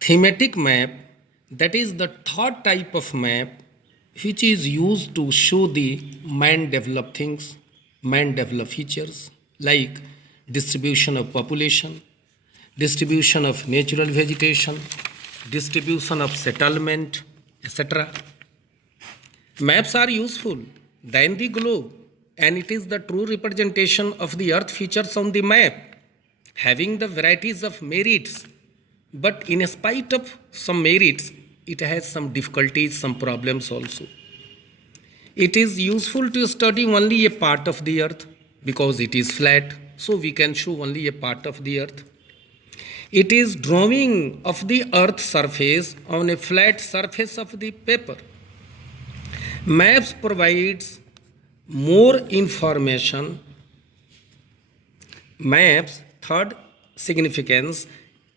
Thematic map, that is the third type of map which is used to show the mind develop things, mind develop features like distribution of population, distribution of natural vegetation, distribution of settlement, etc. Maps are useful than the globe, and it is the true representation of the earth features on the map, having the varieties of merits. But in spite of some merits, it has some difficulties, some problems also. It is useful to study only a part of the earth because it is flat, so we can show only a part of the earth. It is drawing of the earth surface on a flat surface of the paper. Maps provides more information. Maps, third significance,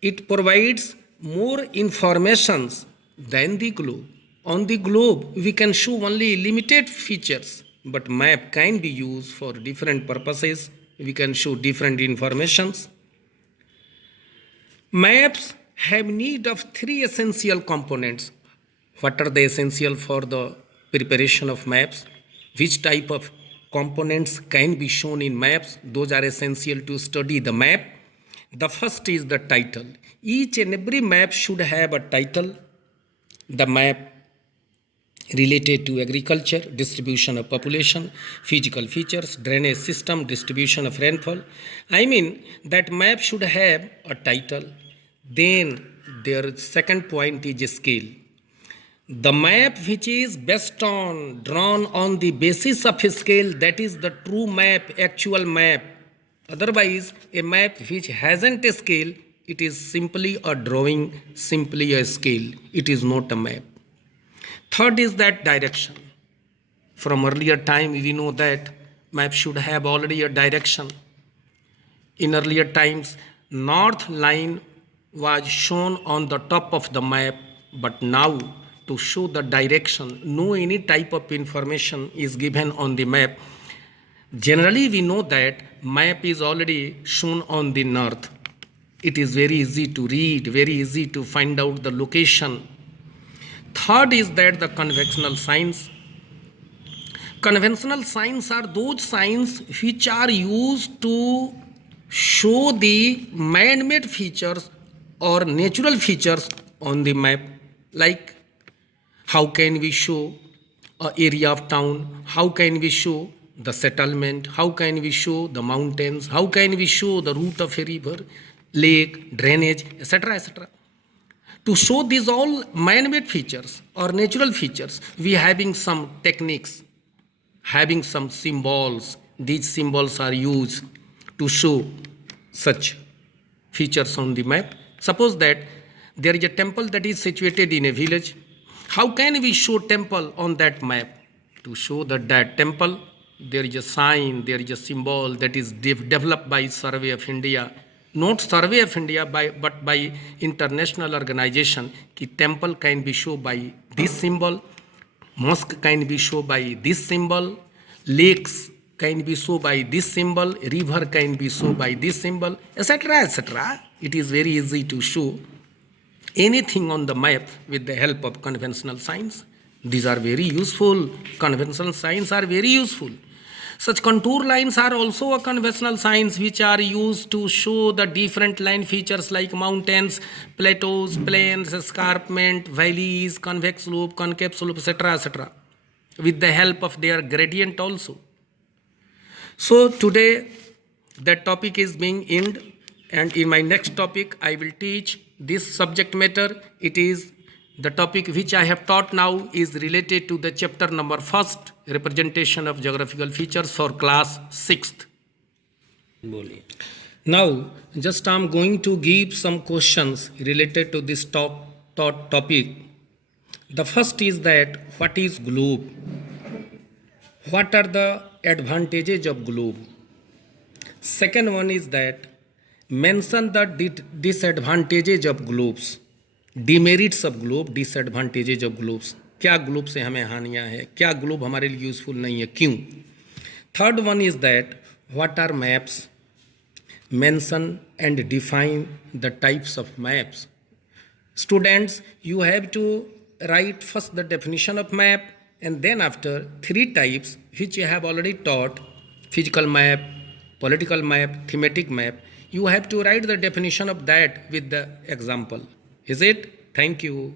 it provides more informations than the globe. On the globe, we can show only limited features, but map can be used for different purposes. We can show different informations. Maps have need of three essential components. What are the essential for the preparation of maps? Which type of components can be shown in maps? Those are essential to study the map. The first is the title. Each and every map should have a title. The map related to agriculture, distribution of population, physical features, drainage system, distribution of rainfall. I mean that map should have a title. Then their second point is scale. The map which is based on, drawn on the basis of a scale, that is the true map, actual map. Otherwise, a map which hasn't a scale, it is simply a drawing, simply a scale. It is not a map. Third is that direction. From earlier time, we know that map should have already a direction. In earlier times, north line was shown on the top of the map, but now to show the direction, no any type of information is given on the map. Generally, we know that map is already shown on the north. It is very easy to read, very easy to find out the location. Third is that the conventional signs. Conventional signs are those signs which are used to show the man-made features or natural features on the map. Like how can we show an area of town? How can we show the settlement? How can we show the mountains? How can we show the route of a river, lake, drainage, etc., etc.? To show these all man-made features or natural features, we having some techniques, having some symbols. These symbols are used to show such features on the map. Suppose that there is a temple that is situated in a village. How can we show temple on that map? To show that temple, there is a sign, there is a symbol that is developed by Survey of India. Not Survey of India, but by international organization. Ki temple can be shown by this symbol, mosque can be shown by this symbol, lakes can be shown by this symbol, river can be shown by this symbol, etc., etc. It is very easy to show anything on the map with the help of conventional signs. These are very useful. Conventional signs are very useful. Such contour lines are also a conventional signs which are used to show the different line features like mountains, plateaus, plains, escarpment, valleys, convex slope, concave slope, etc., etc., with the help of their gradient also. So today that topic is being ended, and in my next topic I will teach this subject matter. It is the topic which I have taught now is related to the chapter number 1st, representation of geographical features for class 6th. Now, just I am going to give some questions related to this topic. The first is that what is globe? What are the advantages of globe? Second one is that mention the disadvantages of globes. Demerits of globe, disadvantages of globes. क्या globe से हमें हानियाँ हैं, क्या globe हमारे लिए useful नहीं है, क्यों. Third one is that what are maps. Mention and define the types of maps. Students, you have to write first the definition of map, and then after three types which you have already taught: physical map, political map, thematic map. You have to write the definition of that with the example. Is it? Thank you.